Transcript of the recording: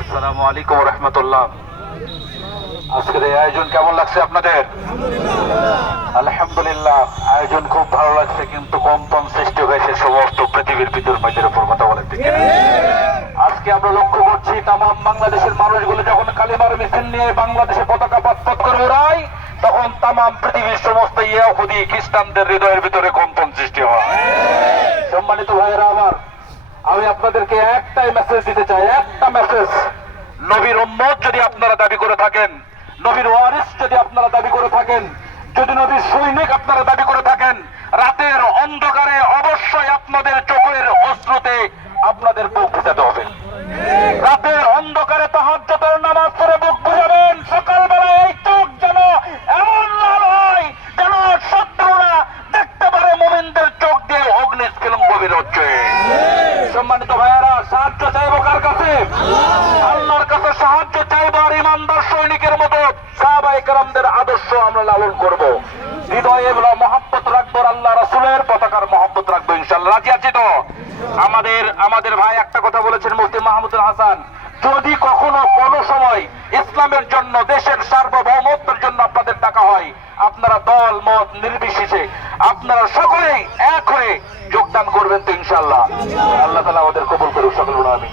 আসসালামু আলাইকুম ওয়া রাহমাতুল্লাহ। আজকের এই আয়োজন কেমন লাগছে আপনাদের? আলহামদুলিল্লাহ, আয়োজন খুব ভালো লাগছে, কিন্তু কম্পন সৃষ্টি হয়েছে সমস্ত পৃথিবীর বিদ্যুৎ উপর। কথা বলেন ঠিক কিনা? আজকে আমরা লক্ষ্য করছি তামাম বাংলাদেশের মানুষগুলো যখন কালিমার মিছিল নিয়ে বাংলাদেশে পতাকা পাতপাত করে ওড়ায়, তখন তামাম পৃথিবীর সমস্ত ইহুদি খ্রিস্টানদের হৃদয়ের ভিতরে কম্পন সৃষ্টি হয়। সম্মানিত ভাইয়েরা আমার, আমি আপনাদেরকে একটাই মেসেজ দিতে চাই, একটা মেসেজ। নবীর উম্মত যদি আপনারা দাবি করে থাকেন, নবীর ওয়ারিস যদি আপনারা দাবি করে থাকেন, যদি নবীর সৈনিক আপনারা দাবি করে থাকেন, রাতের অন্ধকারে অবশ্যই আপনাদের চোখের অশ্রুতে আপনাদের বুক বুঝাতে হবে। রাতের অন্ধকারে তাহাজ্জুদের নামাজ পড়ে বুক বুঝাবেন। সকালবেলা এই চোখ যেন এমন লাল হয় যেন শত্রুরা দেখতে পারে মুমিনদের চোখ দিয়ে অগ্নিস্ফুলিঙ্গ বের হচ্ছে। সম্মানিত ভাইয়েরা, সাহায্য চাইবো কার কাছে? আল্লাহর কাছে সাহায্য চাইবো, আর ইমানদার সৈনিকের মতো সাহাবায়ে কেরামদের আদর্শ আমরা লালন করব। হৃদয়ে মহব্বত রাখবো, আল্লাহ রাসূলের পতাকার মহব্বত রাখবো ইনশাআল্লাহ। রাজি আছি তো? আমাদের ভাই একটা কথা বলেছেন, মুফতি মাহমুদুল হাসান, যদি কখনো কোনো সময় ইসলামের জন্য, দেশের সার্বভৌমত্বের জন্য আপনাদের ডাকা হয়, আপনারা দল মত নির্বিশেষে আপনারা সকলেই এক হয়ে যোগদান করবেন তো ইনশাআল্লাহ। আল্লাহ তাআলা আমাদের কবুল করুক, সকল বলুন আমিন।